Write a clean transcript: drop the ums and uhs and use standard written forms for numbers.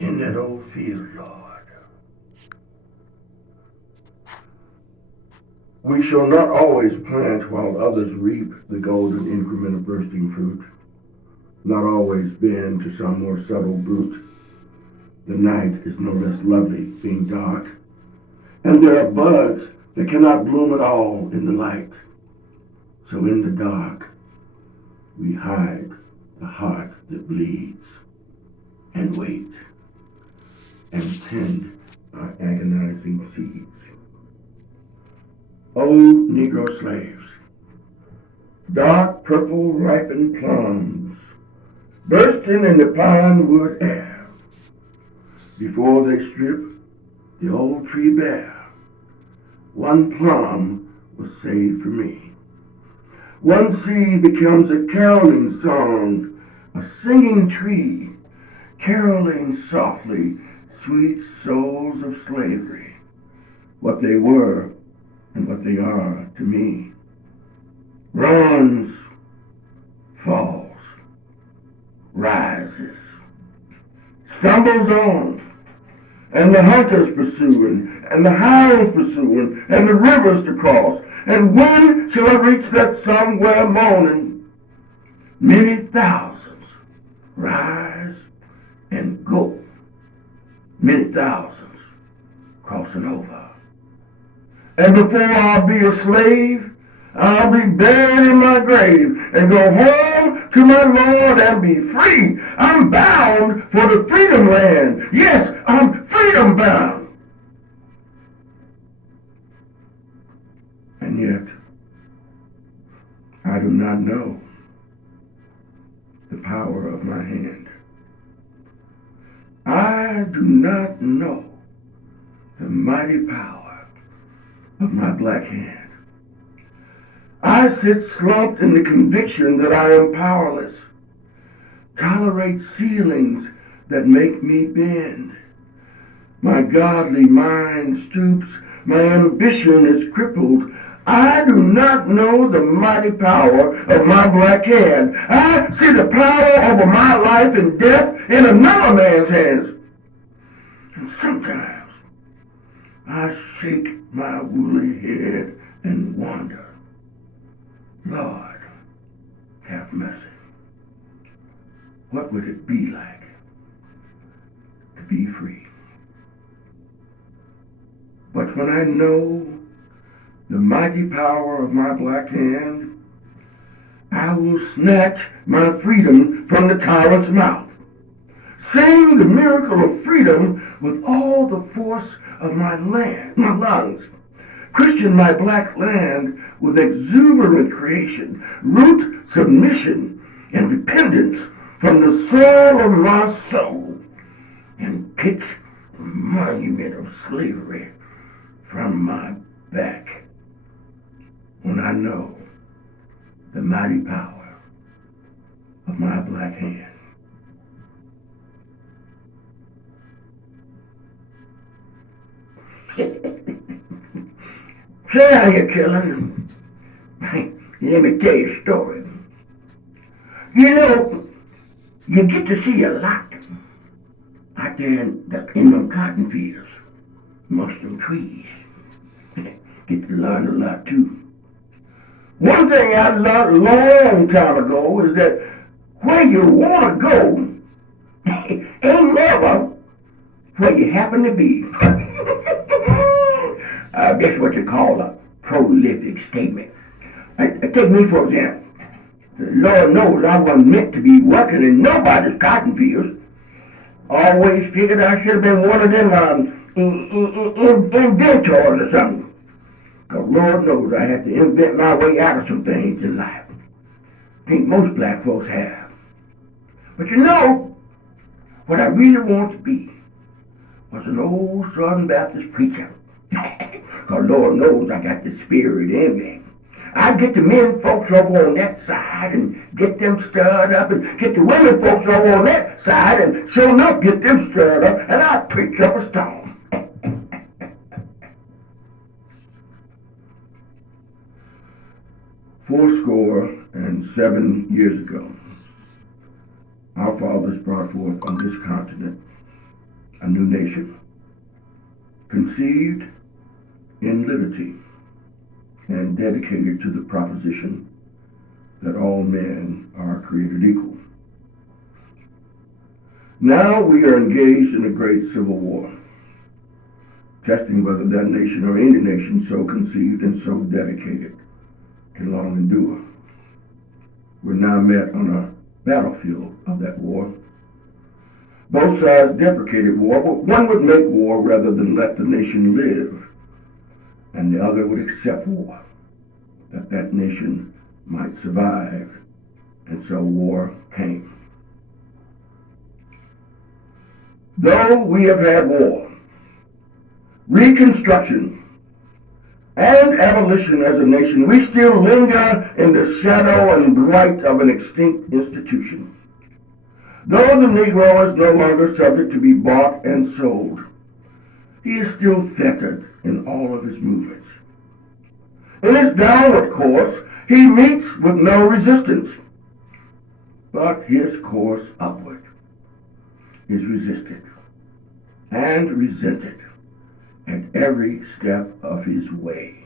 in that old field, Lord. We shall not always plant while others reap the golden increment of bursting fruit, not always bend to some more subtle brute. The night is no less lovely, being dark, and there are buds that cannot bloom at all in the light. So in the dark, we hide the heart that bleeds, and wait, and tend our agonizing seeds. O Negro slaves, dark purple ripened plums, bursting in the pine wood air, before they strip the old tree bare. One plum was saved for me. One seed becomes a caroling song, a singing tree, caroling softly, sweet souls of slavery, what they were and what they are to me. Runs, falls, rises, stumbles on, and the hunters pursuing, and the hounds pursuing, and the rivers to cross. And when shall I reach that somewhere morning? Many thousands rise and go, many thousands crossing over. And before I'll be a slave, I'll be buried in my grave and go home to my Lord and be free. I'm bound for the freedom land. Yes, I'm freedom bound. And yet, I do not know the power of my hand. I do not know the mighty power of my black hand. I sit slumped in the conviction that I am powerless, tolerate ceilings that make me bend. My godly mind stoops, my ambition is crippled. I do not know the mighty power of my black hand. I see the power over my life and death in another man's hands. And sometimes I shake my woolly head and wonder, Lord, have mercy. What would it be like to be free? But when I know the mighty power of my black hand, I will snatch my freedom from the tyrant's mouth. Sing the miracle of freedom with all the force of my lungs. Christian my black land with exuberant creation, root submission and dependence from the soil of my soul, and pitch the monument of slavery from my back when I know the mighty power of my black hand. Say out here, children. Let me tell you a story. You know, you get to see a lot out there in them cotton fields, amongst them trees. Get to learn a lot too. One thing I learned a long time ago is that where you want to go ain't never where you happen to be. That's what you call a prolific statement. Take me for example. The Lord knows I wasn't meant to be working in nobody's cotton fields. Always figured I should have been one of them inventors or something. Because Lord knows I had to invent my way out of some things in life. I think most black folks have. But you know, what I really want to be was an old Southern Baptist preacher. Because Lord knows I got the spirit in me. I'd get the men folks over on that side and get them stirred up, and get the women folks over on that side and sure enough get them stirred up, and I'd preach up a storm. Fourscore and 7 years ago, our fathers brought forth on this continent a new nation, conceived in liberty and dedicated to the proposition that all men are created equal. Now we are engaged in a great civil war, testing whether that nation or any nation so conceived and so dedicated can long endure. We're now met on a battlefield of that war. Both sides deprecated war, but one would make war rather than let the nation live, and the other would accept war, that that nation might survive, and so war came. Though we have had war, Reconstruction, and abolition as a nation, we still linger in the shadow and blight of an extinct institution. Though the Negro is no longer subject to be bought and sold, he is still fettered in all of his movements. In his downward course, he meets with no resistance, but his course upward is resisted and resented at every step of his way.